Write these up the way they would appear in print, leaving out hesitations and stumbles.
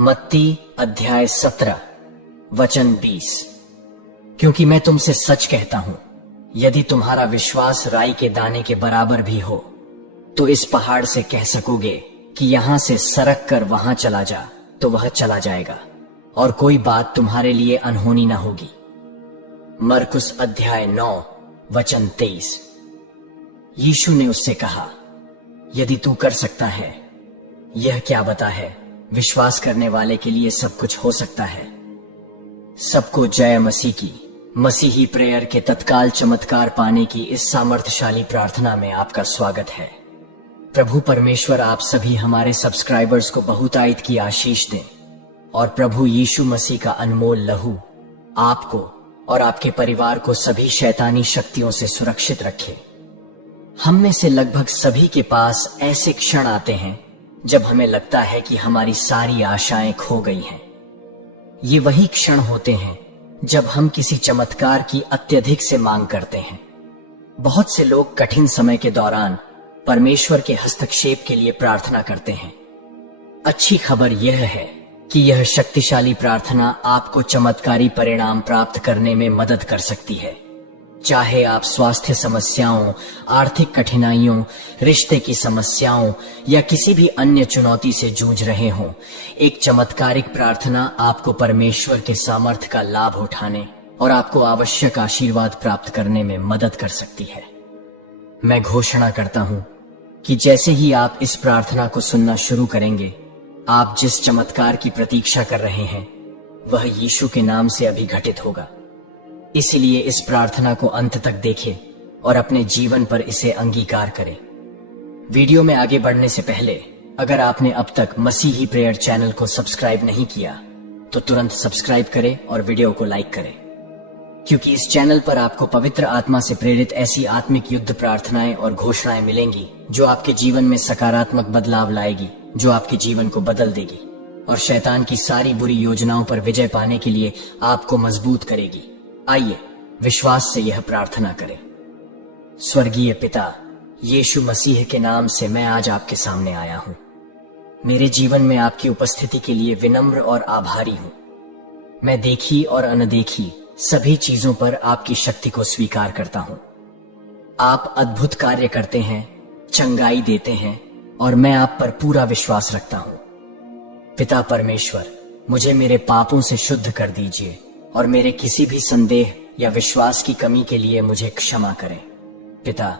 मत्ती अध्याय 17 वचन 20। क्योंकि मैं तुमसे सच कहता हूं, यदि तुम्हारा विश्वास राई के दाने के बराबर भी हो, तो इस पहाड़ से कह सकोगे कि यहां से सरक कर वहां चला जा, तो वह चला जाएगा, और कोई बात तुम्हारे लिए अनहोनी न होगी। मरकुस अध्याय 9 वचन 23। यीशु ने उससे कहा, यदि तू कर सकता है, यह क्या बता है, विश्वास करने वाले के लिए सब कुछ हो सकता है। सबको जय मसीह की। मसीही प्रेयर के तत्काल चमत्कार पाने की इस सामर्थ्यशाली प्रार्थना में आपका स्वागत है। प्रभु परमेश्वर आप सभी हमारे सब्सक्राइबर्स को बहुतायत की आशीष दें, और प्रभु यीशु मसीह का अनमोल लहू आपको और आपके परिवार को सभी शैतानी शक्तियों से सुरक्षित रखे। हम में से लगभग सभी के पास ऐसे क्षण आते हैं जब हमें लगता है कि हमारी सारी आशाएं खो गई हैं। ये वही क्षण होते हैं जब हम किसी चमत्कार की अत्यधिक से मांग करते हैं। बहुत से लोग कठिन समय के दौरान परमेश्वर के हस्तक्षेप के लिए प्रार्थना करते हैं। अच्छी खबर यह है कि यह शक्तिशाली प्रार्थना आपको चमत्कारी परिणाम प्राप्त करने में मदद कर सकती है। चाहे आप स्वास्थ्य समस्याओं, आर्थिक कठिनाइयों, रिश्ते की समस्याओं या किसी भी अन्य चुनौती से जूझ रहे हों, एक चमत्कारिक प्रार्थना आपको परमेश्वर के सामर्थ्य का लाभ उठाने और आपको आवश्यक आशीर्वाद प्राप्त करने में मदद कर सकती है। मैं घोषणा करता हूं कि जैसे ही आप इस प्रार्थना को सुनना शुरू करेंगे, आप जिस चमत्कार की प्रतीक्षा कर रहे हैं, वह यीशु के नाम से अभी घटित होगा। इसलिए इस प्रार्थना को अंत तक देखें और अपने जीवन पर इसे अंगीकार करें। वीडियो में आगे बढ़ने से पहले, अगर आपने अब तक मसीही प्रेयर चैनल को सब्सक्राइब नहीं किया, तो तुरंत सब्सक्राइब करें और वीडियो को लाइक करें, क्योंकि इस चैनल पर आपको पवित्र आत्मा से प्रेरित ऐसी आत्मिक युद्ध प्रार्थनाएं और घोषणाएं मिलेंगी जो आपके जीवन में सकारात्मक बदलाव लाएगी, जो आपके जीवन को बदल देगी और शैतान की सारी बुरी योजनाओं पर विजय पाने के लिए आपको मजबूत करेगी। आइए विश्वास से यह प्रार्थना करें। स्वर्गीय पिता, यीशु मसीह के नाम से मैं आज आपके सामने आया हूं। मेरे जीवन में आपकी उपस्थिति के लिए विनम्र और आभारी हूं। मैं देखी और अनदेखी सभी चीजों पर आपकी शक्ति को स्वीकार करता हूं। आप अद्भुत कार्य करते हैं, चंगाई देते हैं, और मैं आप पर पूरा विश्वास रखता हूं। पिता परमेश्वर, मुझे मेरे पापों से शुद्ध कर दीजिए और मेरे किसी भी संदेह या विश्वास की कमी के लिए मुझे क्षमा करें। पिता,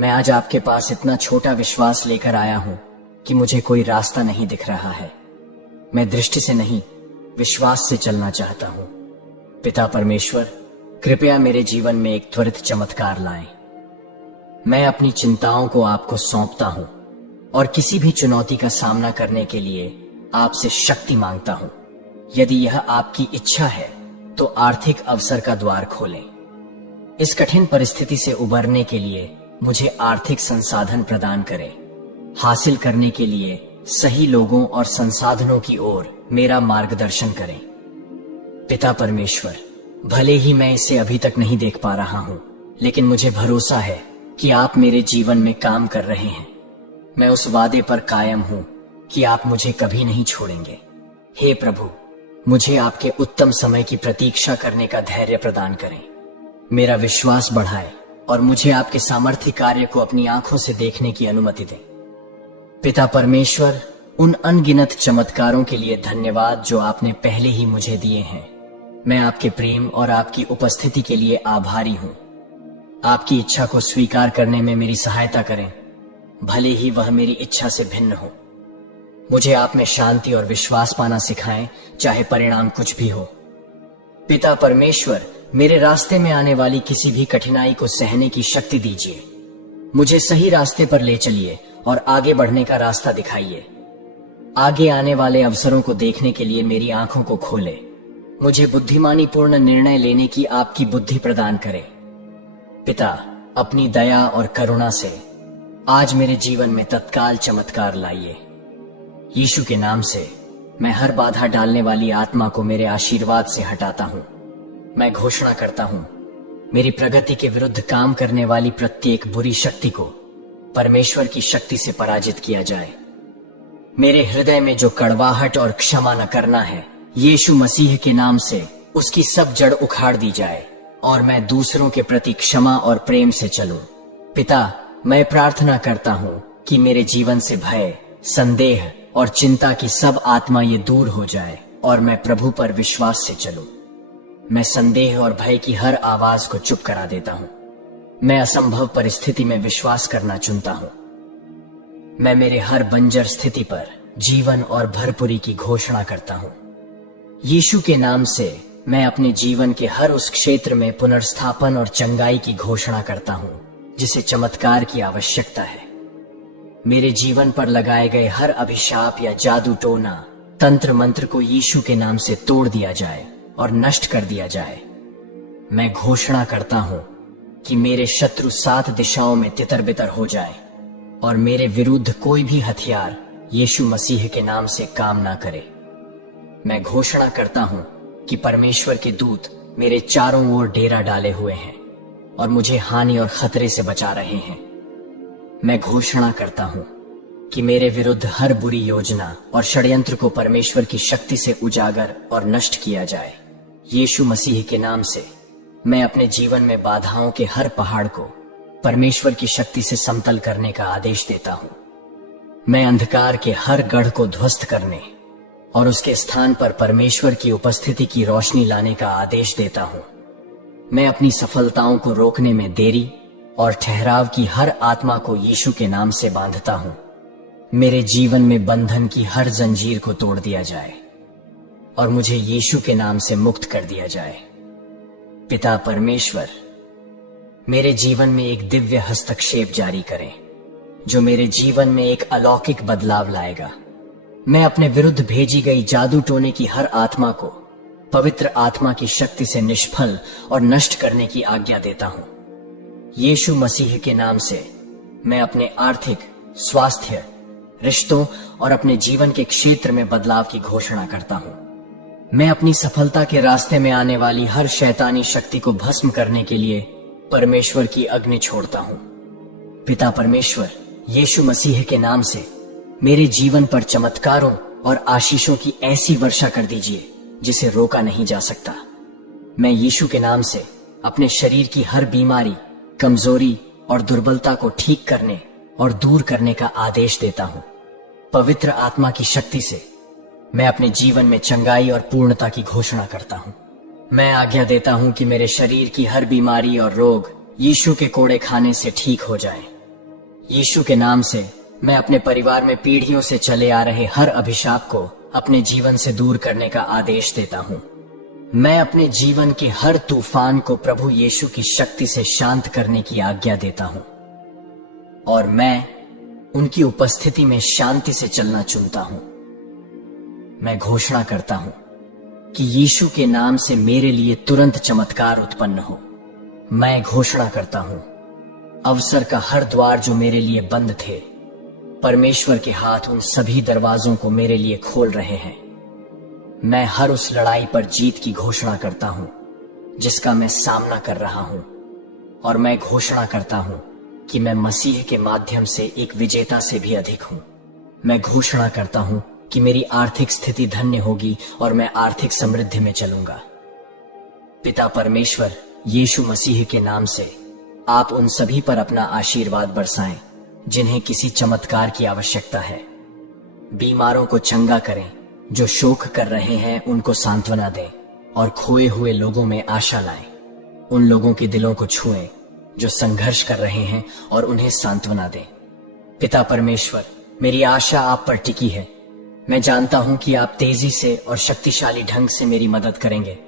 मैं आज आपके पास इतना छोटा विश्वास लेकर आया हूं कि मुझे कोई रास्ता नहीं दिख रहा है। मैं दृष्टि से नहीं, विश्वास से चलना चाहता हूं। पिता परमेश्वर, कृपया मेरे जीवन में एक त्वरित चमत्कार लाएं। मैं अपनी चिंताओं को आपको सौंपता हूं और किसी भी चुनौती का सामना करने के लिए आपसे शक्ति मांगता हूं। यदि यह आपकी इच्छा है तो आर्थिक अवसर का द्वार खोलें। इस कठिन परिस्थिति से उबरने के लिए मुझे आर्थिक संसाधन प्रदान करें। हासिल करने के लिए सही लोगों और संसाधनों की ओर मेरा मार्गदर्शन करें। पिता परमेश्वर, भले ही मैं इसे अभी तक नहीं देख पा रहा हूं, लेकिन मुझे भरोसा है कि आप मेरे जीवन में काम कर रहे हैं। मैं उस वादे पर कायम हूं कि आप मुझे कभी नहीं छोड़ेंगे। हे प्रभु, मुझे आपके उत्तम समय की प्रतीक्षा करने का धैर्य प्रदान करें। मेरा विश्वास बढ़ाए और मुझे आपके सामर्थ्य कार्य को अपनी आंखों से देखने की अनुमति दें। पिता परमेश्वर, उन अनगिनत चमत्कारों के लिए धन्यवाद जो आपने पहले ही मुझे दिए हैं। मैं आपके प्रेम और आपकी उपस्थिति के लिए आभारी हूं। आपकी इच्छा को स्वीकार करने में मेरी सहायता करें, भले ही वह मेरी इच्छा से भिन्न हो। मुझे आप में शांति और विश्वास पाना सिखाएं, चाहे परिणाम कुछ भी हो। पिता परमेश्वर, मेरे रास्ते में आने वाली किसी भी कठिनाई को सहने की शक्ति दीजिए। मुझे सही रास्ते पर ले चलिए और आगे बढ़ने का रास्ता दिखाइए। आगे आने वाले अवसरों को देखने के लिए मेरी आंखों को खोले। मुझे बुद्धिमानी पूर्ण निर्णय लेने की आपकी बुद्धि प्रदान करें। पिता, अपनी दया और करुणा से आज मेरे जीवन में तत्काल चमत्कार लाइए। यीशु के नाम से मैं हर बाधा डालने वाली आत्मा को मेरे आशीर्वाद से हटाता हूं। मैं घोषणा करता हूं, मेरी प्रगति के विरुद्ध काम करने वाली प्रत्येक बुरी शक्ति को परमेश्वर की शक्ति से पराजित किया जाए। मेरे हृदय में जो कड़वाहट और क्षमा न करना है, यीशु मसीह के नाम से उसकी सब जड़ उखाड़ दी जाए और मैं दूसरों के प्रति क्षमा और प्रेम से चलूं। पिता, मैं प्रार्थना करता हूं कि मेरे जीवन से भय, संदेह और चिंता की सब आत्मा ये दूर हो जाए और मैं प्रभु पर विश्वास से चलूं। मैं संदेह और भय की हर आवाज को चुप करा देता हूं। मैं असंभव परिस्थिति में विश्वास करना चुनता हूं। मैं मेरे हर बंजर स्थिति पर जीवन और भरपूरी की घोषणा करता हूं। यीशु के नाम से मैं अपने जीवन के हर उस क्षेत्र में पुनर्स्थापन और चंगाई की घोषणा करता हूं जिसे चमत्कार की आवश्यकता है। मेरे जीवन पर लगाए गए हर अभिशाप या जादू टोना, तंत्र मंत्र को यीशु के नाम से तोड़ दिया जाए और नष्ट कर दिया जाए। मैं घोषणा करता हूं कि मेरे शत्रु 7 दिशाओं में तितर-बितर हो जाए और मेरे विरुद्ध कोई भी हथियार यीशु मसीह के नाम से काम ना करे। मैं घोषणा करता हूं कि परमेश्वर के दूत मेरे चारों ओर डेरा डाले हुए हैं और मुझे हानि और खतरे से बचा रहे हैं। मैं घोषणा करता हूं कि मेरे विरुद्ध हर बुरी योजना और षड्यंत्र को परमेश्वर की शक्ति से उजागर और नष्ट किया जाए। यीशु मसीह के नाम से मैं अपने जीवन में बाधाओं के हर पहाड़ को परमेश्वर की शक्ति से समतल करने का आदेश देता हूं। मैं अंधकार के हर गढ़ को ध्वस्त करने और उसके स्थान पर परमेश्वर की उपस्थिति की रोशनी लाने का आदेश देता हूं। मैं अपनी सफलताओं को रोकने में देरी और ठहराव की हर आत्मा को यीशु के नाम से बांधता हूं। मेरे जीवन में बंधन की हर जंजीर को तोड़ दिया जाए और मुझे यीशु के नाम से मुक्त कर दिया जाए। पिता परमेश्वर, मेरे जीवन में एक दिव्य हस्तक्षेप जारी करें जो मेरे जीवन में एक अलौकिक बदलाव लाएगा। मैं अपने विरुद्ध भेजी गई जादू टोने की हर आत्मा को पवित्र आत्मा की शक्ति से निष्फल और नष्ट करने की आज्ञा देता हूं। यीशु मसीह के नाम से मैं अपने आर्थिक, स्वास्थ्य, रिश्तों और अपने जीवन के क्षेत्र में बदलाव की घोषणा करता हूं। मैं अपनी सफलता के रास्ते में आने वाली हर शैतानी शक्ति को भस्म करने के लिए परमेश्वर की अग्नि छोड़ता हूं। पिता परमेश्वर, यीशु मसीह के नाम से मेरे जीवन पर चमत्कारों और आशीषों की ऐसी वर्षा कर दीजिए जिसे रोका नहीं जा सकता। मैं यीशु के नाम से अपने शरीर की हर बीमारी, कमजोरी और दुर्बलता को ठीक करने और दूर करने का आदेश देता हूं। पवित्र आत्मा की शक्ति से मैं अपने जीवन में चंगाई और पूर्णता की घोषणा करता हूं। मैं आज्ञा देता हूं कि मेरे शरीर की हर बीमारी और रोग यीशु के कोड़े खाने से ठीक हो जाएं। यीशु के नाम से मैं अपने परिवार में पीढ़ियों से चले आ रहे हर अभिशाप को अपने जीवन से दूर करने का आदेश देता हूं। मैं अपने जीवन के हर तूफान को प्रभु यीशु की शक्ति से शांत करने की आज्ञा देता हूं और मैं उनकी उपस्थिति में शांति से चलना चुनता हूं। मैं घोषणा करता हूं कि यीशु के नाम से मेरे लिए तुरंत चमत्कार उत्पन्न हो। मैं घोषणा करता हूं अवसर का हर द्वार जो मेरे लिए बंद थे, परमेश्वर के हाथ उन सभी दरवाजों को मेरे लिए खोल रहे हैं। मैं हर उस लड़ाई पर जीत की घोषणा करता हूं जिसका मैं सामना कर रहा हूं और मैं घोषणा करता हूं कि मैं मसीह के माध्यम से एक विजेता से भी अधिक हूं। मैं घोषणा करता हूं कि मेरी आर्थिक स्थिति धन्य होगी और मैं आर्थिक समृद्धि में चलूंगा। पिता परमेश्वर, यीशु मसीह के नाम से आप उन सभी पर अपना आशीर्वाद बरसाएं जिन्हें किसी चमत्कार की आवश्यकता है। बीमारों को चंगा करें, जो शोक कर रहे हैं उनको सांत्वना दें और खोए हुए लोगों में आशा लाएं। उन लोगों के दिलों को छुएं जो संघर्ष कर रहे हैं और उन्हें सांत्वना दें। पिता परमेश्वर, मेरी आशा आप पर टिकी है। मैं जानता हूं कि आप तेजी से और शक्तिशाली ढंग से मेरी मदद करेंगे।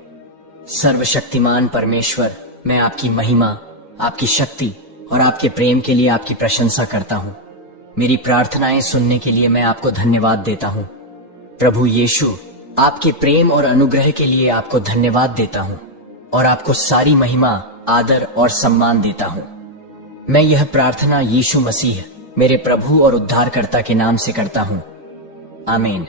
सर्वशक्तिमान परमेश्वर, मैं आपकी महिमा, आपकी शक्ति और आपके प्रेम के लिए आपकी प्रशंसा करता हूं। मेरी प्रार्थनाएं सुनने के लिए मैं आपको धन्यवाद देता हूं। प्रभु यीशु, आपके प्रेम और अनुग्रह के लिए आपको धन्यवाद देता हूं और आपको सारी महिमा, आदर और सम्मान देता हूं। मैं यह प्रार्थना यीशु मसीह, मेरे प्रभु और उद्धारकर्ता के नाम से करता हूं। आमीन।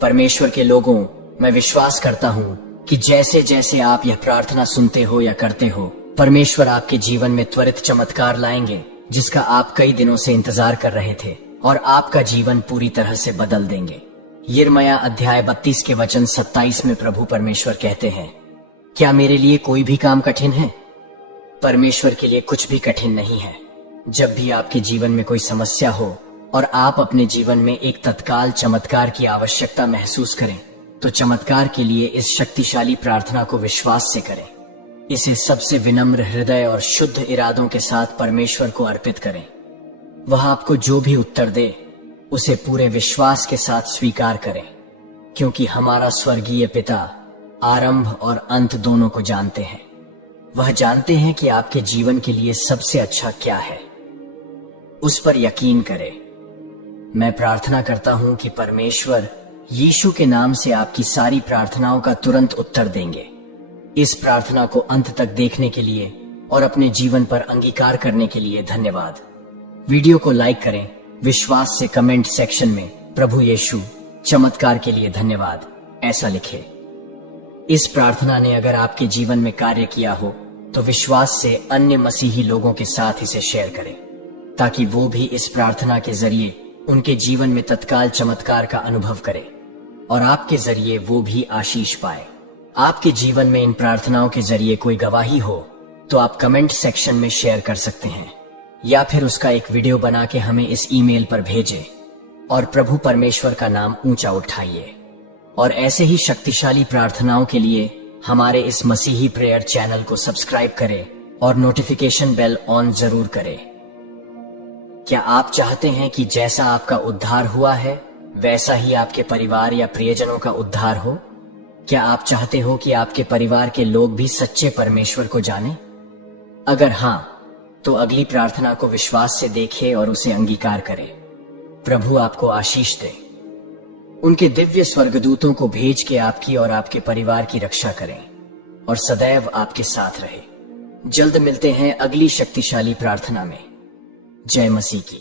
परमेश्वर के लोगों, मैं विश्वास करता हूं कि जैसे जैसे आप यह प्रार्थना सुनते हो या करते हो, परमेश्वर आपके जीवन में त्वरित चमत्कार लाएंगे जिसका आप कई दिनों से इंतजार कर रहे थे। और आपका जीवन पूरी तरह से बदल देंगे। यिर्मयाह अध्याय 32 के वचन 27 में प्रभु परमेश्वर कहते हैं, क्या मेरे लिए कोई भी काम कठिन है? परमेश्वर के लिए कुछ भी कठिन नहीं है। जब भी आपके जीवन में कोई समस्या हो और आप अपने जीवन में एक तत्काल चमत्कार की आवश्यकता महसूस करें, तो चमत्कार के लिए इस शक्तिशाली प्रार्थना को विश्वास से करें। इसे सबसे विनम्र हृदय और शुद्ध इरादों के साथ परमेश्वर को अर्पित करें। वह आपको जो भी उत्तर दे, उसे पूरे विश्वास के साथ स्वीकार करें, क्योंकि हमारा स्वर्गीय पिता आरंभ और अंत दोनों को जानते हैं। वह जानते हैं कि आपके जीवन के लिए सबसे अच्छा क्या है। उस पर यकीन करें। मैं प्रार्थना करता हूं कि परमेश्वर यीशु के नाम से आपकी सारी प्रार्थनाओं का तुरंत उत्तर देंगे। इस प्रार्थना को अंत तक देखने के लिए और अपने जीवन पर अंगीकार करने के लिए धन्यवाद। वीडियो को लाइक करें, विश्वास से कमेंट सेक्शन में प्रभु यीशु चमत्कार के लिए धन्यवाद ऐसा लिखें। इस प्रार्थना ने अगर आपके जीवन में कार्य किया हो तो विश्वास से अन्य मसीही लोगों के साथ इसे शेयर करें, ताकि वो भी इस प्रार्थना के जरिए उनके जीवन में तत्काल चमत्कार का अनुभव करें और आपके जरिए वो भी आशीष पाए। आपके जीवन में इन प्रार्थनाओं के जरिए कोई गवाही हो तो आप कमेंट सेक्शन में शेयर कर सकते हैं, या फिर उसका एक वीडियो बना के हमें इस ईमेल पर भेजें और प्रभु परमेश्वर का नाम ऊंचा उठाइए। और ऐसे ही शक्तिशाली प्रार्थनाओं के लिए हमारे इस मसीही प्रेयर चैनल को सब्सक्राइब करें और नोटिफिकेशन बेल ऑन जरूर करें। क्या आप चाहते हैं कि जैसा आपका उद्धार हुआ है वैसा ही आपके परिवार या प्रियजनों का उद्धार हो? क्या आप चाहते हो कि आपके परिवार के लोग भी सच्चे परमेश्वर को जानें? अगर हां, तो अगली प्रार्थना को विश्वास से देखें और उसे अंगीकार करें। प्रभु आपको आशीष दे। उनके दिव्य स्वर्गदूतों को भेज के आपकी और आपके परिवार की रक्षा करें और सदैव आपके साथ रहे। जल्द मिलते हैं अगली शक्तिशाली प्रार्थना में। जय मसीह की।